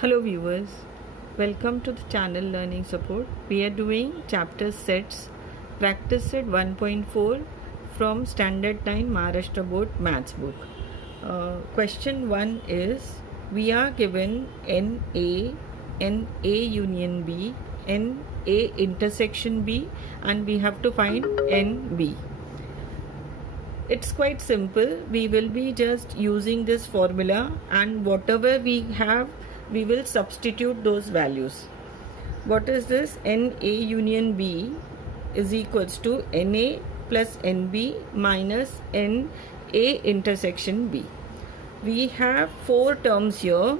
Hello viewers, welcome to the channel Learning Support. We are doing chapter sets, practice set 1.4 from Standard 9 Maharashtra Board Maths book. Question 1 is, we are given NA, NA union B, NA intersection B, and we have to find NB. It's quite simple. We will be just using this formula, and whatever we have, we will substitute those values. What is this? NA union B is equals to NA plus NB minus NA intersection B. We have 4 terms here.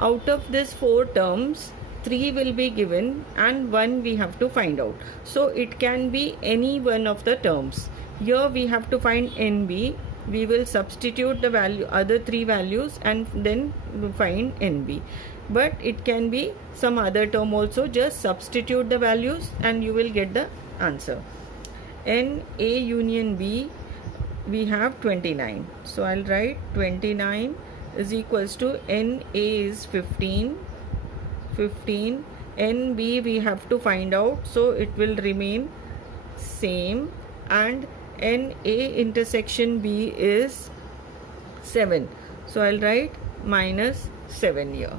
Out of these 4 terms, 3 will be given and 1 we have to find out. So it can be any one of the terms. Here we have to find NB. We will substitute the other 3 values and then find NB. But it can be some other term also. Just substitute the values and you will get the answer. NA union B, we have 29. So I'll write 29 is equals to NA is 15. NB we have to find out. So it will remain same, and NA intersection B is 7. So I'll write minus 7 here.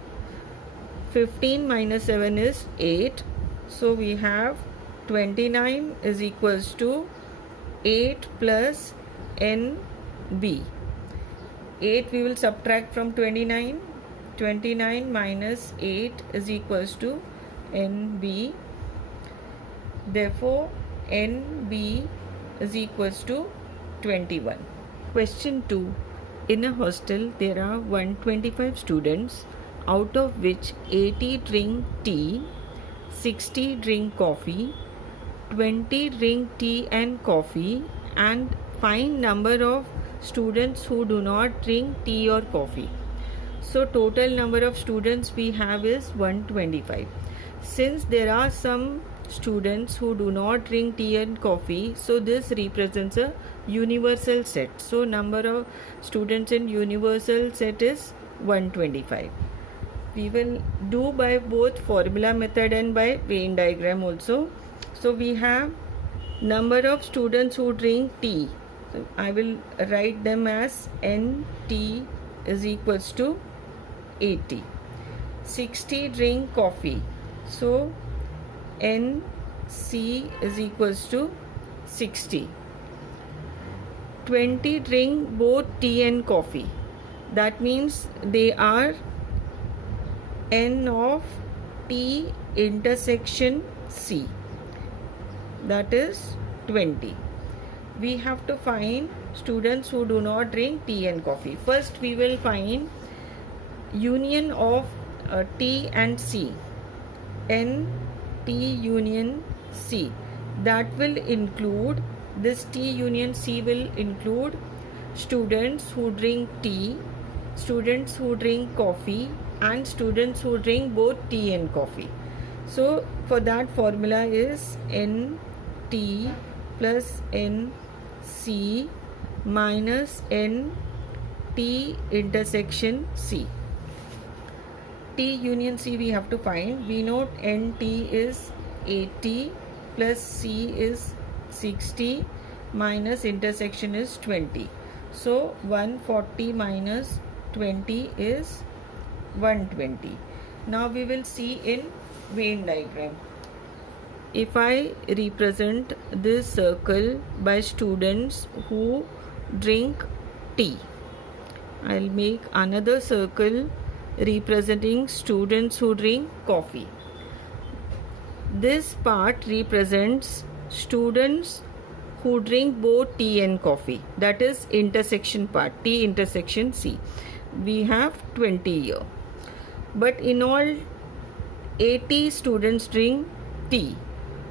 15 minus 7 is 8. So we have 29 is equals to 8 plus NB. 8 we will subtract from 29. 29 minus 8 is equals to NB. Therefore, NB is equals to 21. Question 2. In a hostel, there are 125 students, out of which 80 drink tea, 60 drink coffee, 20 drink tea and coffee, and find number of students who do not drink tea or coffee. So total number of students we have is 125. Since there are some students who do not drink tea and coffee, so this represents a universal set. So number of students in universal set is 125. We will do by both formula method and by Venn diagram also. So we have number of students who drink tea. So I will write them as NT is equals to 80. 60 drink coffee. So NC is equals to 60. 20 drink both tea and coffee. That means they are N of T intersection C. That is 20. We have to find students who do not drink tea and coffee. First we will find union of T and C. N T union C. That will include, this T union C will include students who drink tea, students who drink coffee, and students who drink both tea and coffee. So for that, formula is NT plus NC minus NT intersection C. T union C we have to find. We know NT is 80 plus C is 60 minus intersection is 20. So 140 minus 20 is 120. Now we will see in Venn diagram. If I represent this circle by students who drink tea, I'll make another circle representing students who drink coffee. This part represents students who drink both tea and coffee. That is intersection part, T intersection C. We have 20 here. But in all, 80 students drink tea.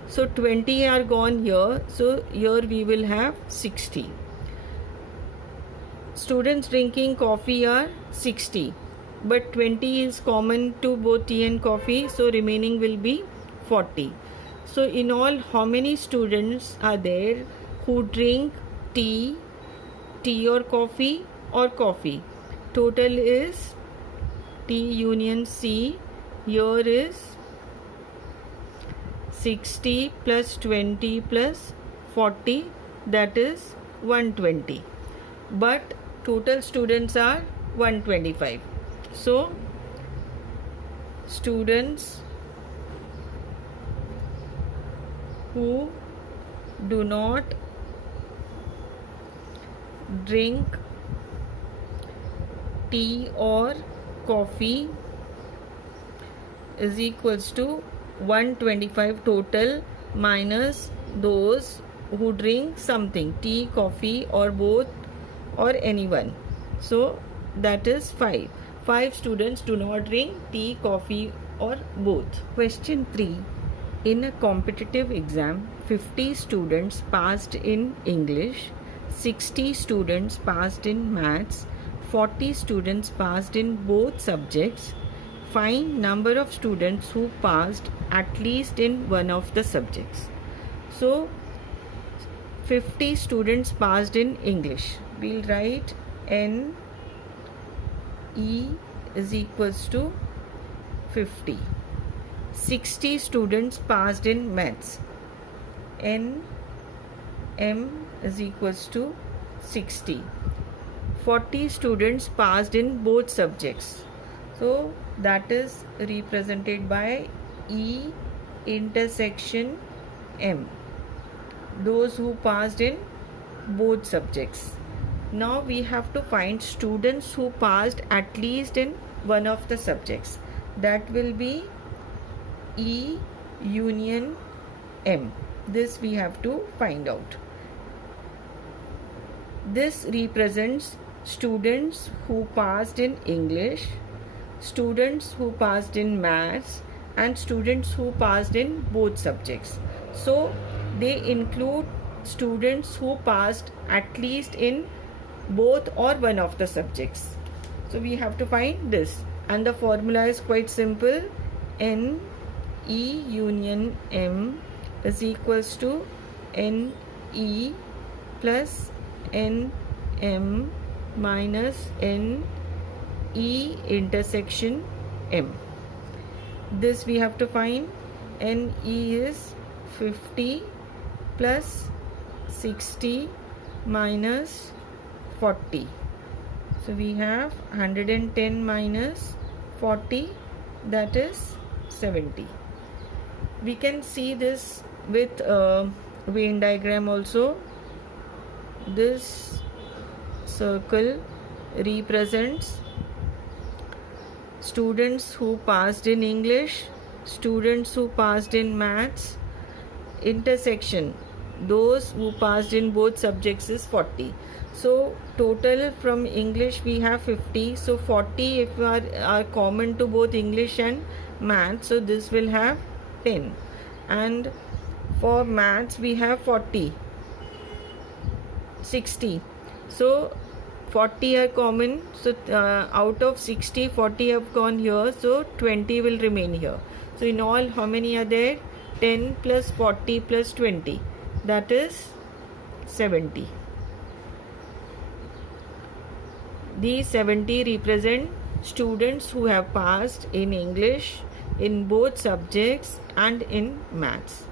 So 20 are gone here. So here we will have 60. Students drinking coffee are 60. But 20 is common to both tea and coffee, so remaining will be 40. So in all, how many students are there who drink tea or coffee, or coffee? Total is T union C, here is 60 plus 20 plus 40, that is 120. But total students are 125. So students who do not drink tea or coffee is equals to 125 total minus those who drink something, tea, coffee, or both, or anyone. So that is 5. 5 students do not drink tea, coffee, or both. Question 3. In a competitive exam, 50 students passed in English, 60 students passed in maths, 40 students passed in both subjects. Find number of students who passed at least in one of the subjects. So 50 students passed in English. We'll write N E is equals to 50. 60 students passed in maths. N M is equals to 60. 40 students passed in both subjects. So that is represented by E intersection M, those who passed in both subjects. Now we have to find students who passed at least in one of the subjects. That will be E union M. This we have to find out. This represents students who passed in English, students who passed in maths, and students who passed in both subjects. So they include students who passed at least in both or one of the subjects. So we have to find this, and the formula is quite simple. N E union M is equals to N E plus N M minus N E intersection M. This we have to find. N E is 50 plus 60 minus 40. So we have 110 minus 40, that is 70. We can see this with Venn diagram also. This circle represents students who passed in English, students who passed in maths. Intersection, those who passed in both subjects, is 40. So total from English we have 50. So 40 if are common to both English and maths, so this will have 10. And for maths we have 40, 60. So 40 are common. So out of 60, 40 have gone here. So 20 will remain here. So in all, how many are there? 10 plus 40 plus 20. That is 70. These 70 represent students who have passed in English, in both subjects, and in maths.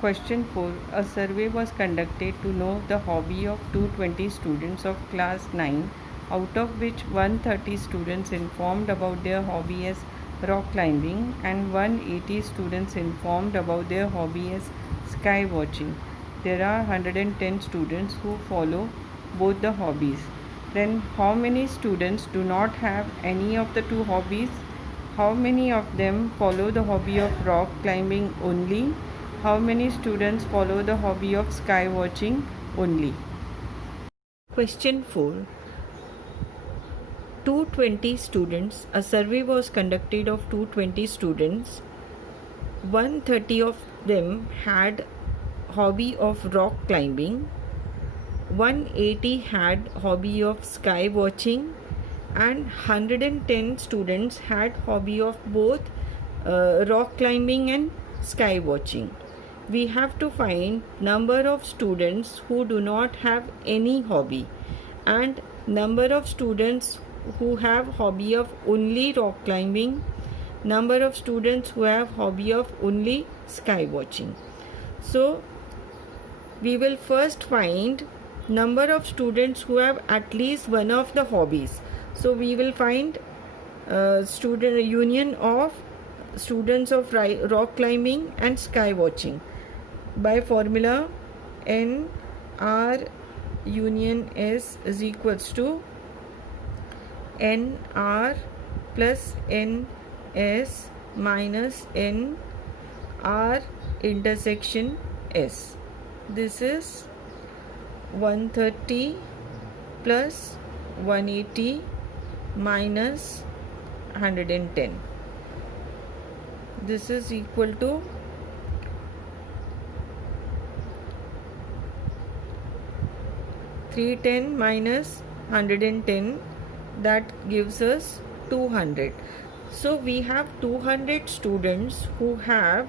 Question 4. A survey was conducted to know the hobby of 220 students of class 9, out of which 130 students informed about their hobby as rock climbing and 180 students informed about their hobby as sky watching. There are 110 students who follow both the hobbies. Then how many students do not have any of the two hobbies? How many of them follow the hobby of rock climbing only? How many students follow the hobby of sky watching only? Question 4. 220 students. A survey was conducted of 220 students. 130 of them had hobby of rock climbing. 180 had hobby of sky watching, and 110 students had hobby of both rock climbing and sky watching. We have to find number of students who do not have any hobby and number of students who have hobby of only rock climbing, number of students who have hobby of only sky watching. So we will first find number of students who have at least one of the hobbies. So we will find student union of students of rock climbing and sky watching by formula N R union S is equals to N R plus N S minus N R intersection S. This is 130 plus 180 minus 110. This is equal to 310 minus 110, that gives us 200. So we have 200 students who have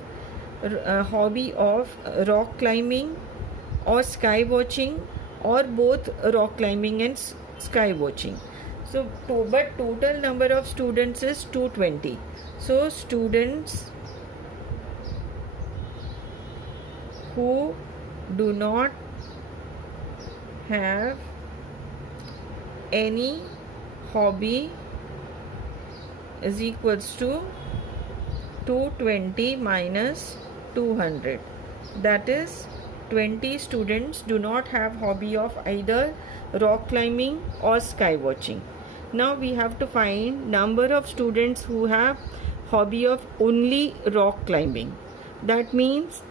a hobby of rock climbing or sky watching, or both rock climbing and sky watching. So but total number of students is 220. So students who do not have any hobby is equals to 220 minus 200. That is 20 students do not have hobby of either rock climbing or sky watching. Now we have to find number of students who have hobby of only rock climbing. That means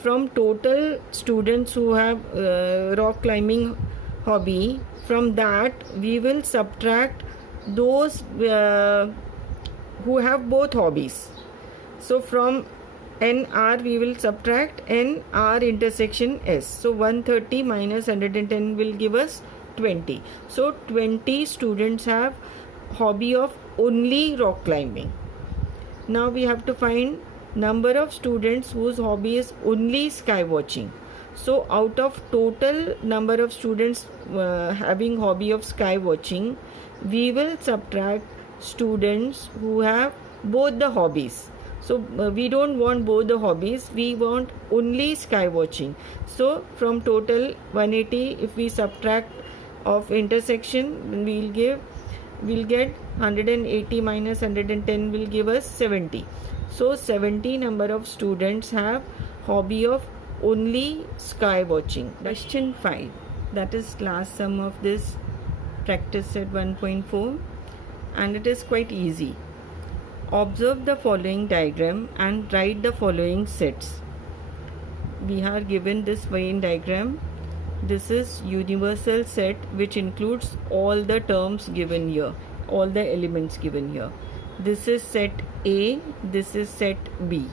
from total students who have rock climbing hobby, from that we will subtract those who have both hobbies. So from NR we will subtract NR intersection S. So 130 minus 110 will give us 20. So 20 students have hobby of only rock climbing. Now we have to find number of students whose hobby is only sky watching. So out of total number of students having hobby of sky watching, we will subtract students who have both the hobbies. So we don't want both the hobbies, we want only sky watching. So from total 180, if we subtract of intersection, we'll get 180 minus 110 will give us 70. So 70 number of students have hobby of only sky watching. Question 5, that is last sum of this practice set 1.4, and it is quite easy. Observe the following diagram and write the following sets. We are given this Venn diagram. This is universal set which includes all the terms given here, all the elements given here. This is set A, this is set B,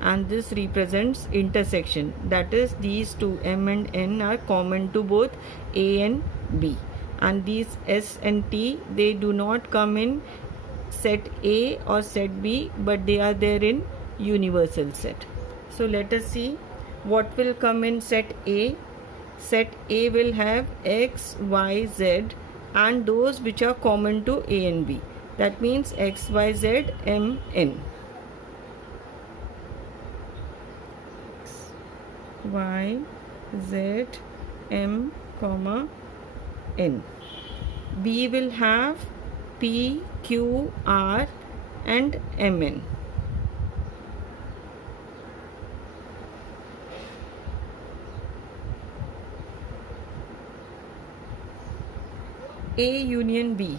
and this represents intersection. That is, these two M and N are common to both A and B, and these S and T, they do not come in set A or set B, but they are there in universal set. So let us see what will come in set A. Set A will have X, Y, Z and those which are common to A and B. That means X, Y, Z, M, N. X, Y, Z, M, comma, N. B will have P, Q, R and Mn. A union B,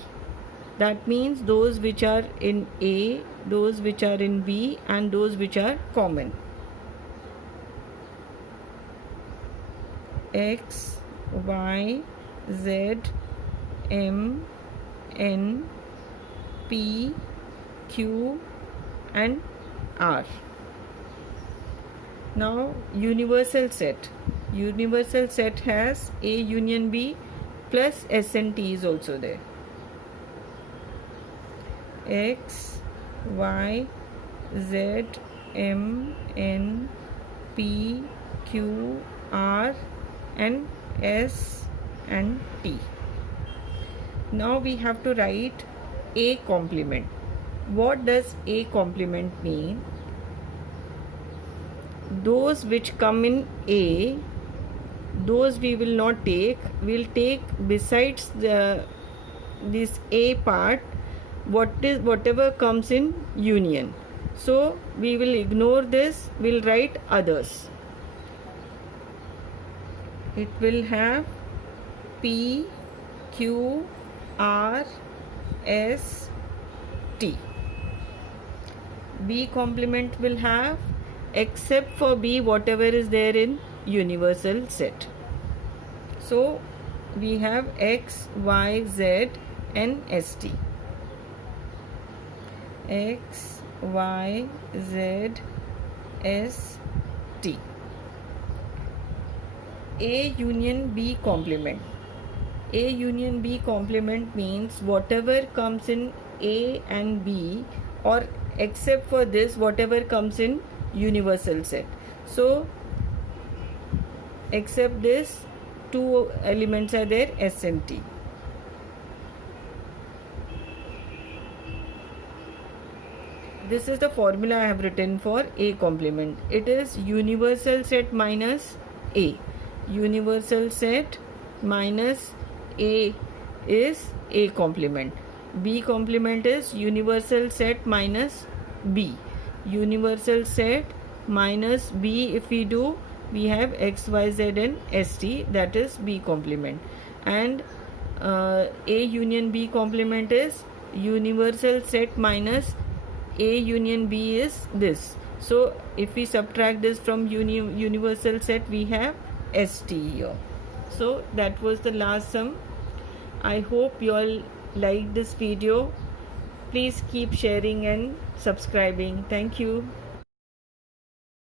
that means those which are in A, those which are in B and those which are common. X, Y, Z, M, N, P, Q and R. Now universal set. Universal set has A union B plus S and T is also there. X, Y, Z, M, N, P, Q, R and S and T. Now we have to write A complement. What does A complement mean? Those which come in A, those we will not take. We'll take besides this A part whatever comes in union. So we will ignore this. We'll write others. It will have P, Q, R, S, T. B complement will have, except for B, whatever is there in universal set. So we have X, Y, Z and ST. X, Y, Z, S, T. A union B complement. A union B complement means whatever comes in A and B, or except for this, whatever comes in universal set. So except this, two elements are there, S and T. This is the formula I have written for A complement. It is universal set minus A. Universal set minus A is A complement. B complement is universal set minus B. Universal set minus B, if we do, we have X, Y, Z and ST, that is B complement. And A union B complement is universal set minus A union B is this. So if we subtract this from universal set, we have ST here. So that was the last sum. I hope you all liked this video. Please keep sharing and subscribing. Thank you.